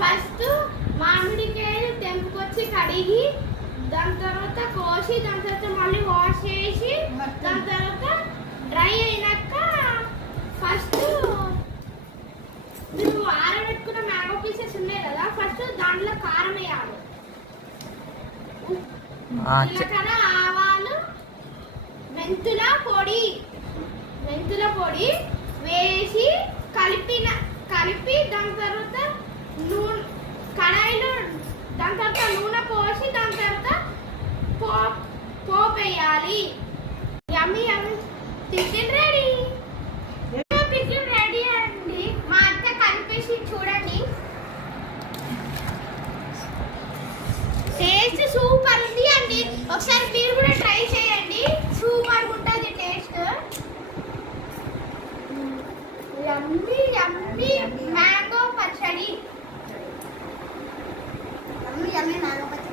First మామిడికాయలు తెంపుకొచ్చి కడిగి దాని తర్వాత కోసి దాని తర్వాత మళ్ళీ వాష్ చేసి దాని తర్వాత డ్రై అయినాక ఫస్ట్ నువ్వు ఆరబెట్టుకున్న మ్యాంగో పీసెస్ ఉన్నాయి కదా ఫస్ట్ దాంట్లో కారం వేయాలి, జీలకర్ర, ఆవాలు, మెంతుల పొడి వేసి కలిపి దాని తర్వాత నూనె కడాయిలో దాని తర్వాత నూనె పోసి దాని తర్వాత పోపు వేయాలి. యమ్మీ యమ్మీ టిఫిన్ రెడీ. టిఫిన్ రెడీ అండి. మా అత్త కలిపేసి చూడండి. టేస్ట్ సూపర్ ఉంది అండి. ఒకసారి మీరు కూడా ట్రై చేయండి. సూపర్ ఉంటుంది టేస్ట్. యమ్మీ యమ్మీ మ్యాంగో పచ్చడి. యమ్మీ యమ్మీ మ్యాంగో పచ్చడి.